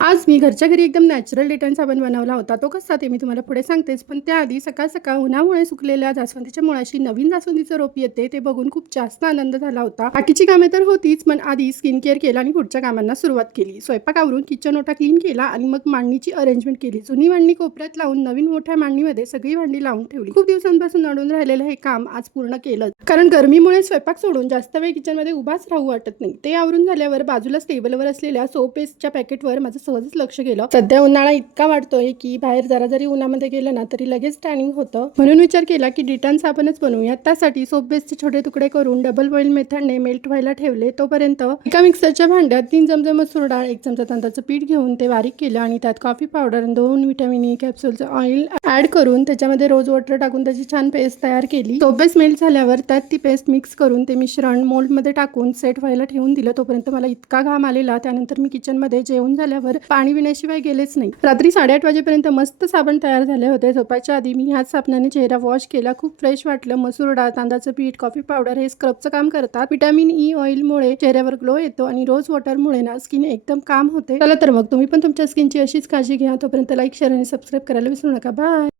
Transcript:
आज मी घरच्या घरी एकदम नॅचरल डिटॉक्स साबण बनवला होता. तो कसा ते मी तुम्हाला पुढे सांगतेच. पण त्याआधी सकाळ-सकाळ उन्हामुळे सुकलेल्या जास्वंदीच्या मुळाशी नवीन जास्वंदीचं रोप येते ते बघून खूप जास्त आनंद झाला होता. बाकीची कामे तर होतीच, पण आधी स्किन केअर केलं आणि पुढच्या कामांना सुरुवात केली. स्वयंपाक आवरून किचन ओटा क्लीन केला आणि मग मांडणीची अरेंजमेंट केली. जुनी मांडणी कोपऱ्यात लावून नवीन मोठ्या मांडणीमध्ये सगळी भांडी लावून ठेवली. खूप दिवसांपासून अडून राहिलेलं हे काम आज पूर्ण केलं. कारण गरमीमुळे स्वयंपाक सोडून जास्त वेळ किचनमध्ये उभाच राहू वाटत नाही. ते आवरून झाल्यावर बाजूला टेबलवर असलेल्या सोप पेस्टच्या पॅकेटवर माझं सहजच लक्ष गेलं. सध्या उन्हाळा इतका वाढतोय की बाहेर जरा जरी उन्हामध्ये गेलं ना तरी लगेच टॅनिंग होतं. म्हणून विचार केला की डिटॉक्स साबणच बनवूया. त्यासाठी सोप बेसचे छोटे तुकडे करून डबल बॉईल मेथडने मेल्ट व्हायला ठेवले. तोपर्यंत एका मिक्सरच्या भांड्यात 3 चमचे मसूर डाळ, 1 चमचा तांदळाचं पीठ घेऊन ते बारीक केलं आणि त्यात coffee powder, 2 vitamin E कॅप्सूलचं oil add करून त्याच्यामध्ये रोज वॉटर टाकून त्याची छान पेस्ट तयार केली. सोप बेस मेल्ट झाल्यावर त्यात ती पेस्ट मिक्स करून ते मिश्रण मोल्डमध्ये टाकून सेट व्हायला ठेवून दिलं. तोपर्यंत मला इतका घाम आलेला. त्यानंतर मी किचनमध्ये जेवण झाल्यावर पाणी पिण्याशिवाय गेलेच नाही. रात्री 8:30 वाजेपर्यंत मस्त साबण तयार झाले होते. झोपायच्या आधी मी ह्याच साबणाने चेहरा वॉश केला. खूप फ्रेश वाटलं. मसूर डाळ, तांदळाचं पीठ, कॉफी पावडर हे स्क्रबचं काम करतात. व्हिटॅमिन ई ऑइलमुळे चेहऱ्यावर ग्लो येतो आणि रोज वॉटरमुळे ना स्किन एकदम काम होते. चला तर मग तुम्ही पण तुमच्या स्किनची अशीच काळजी घ्या. तोपर्यंत लाईक, शेअर आणि सबस्क्राईब करायला विसरू नका. बाय.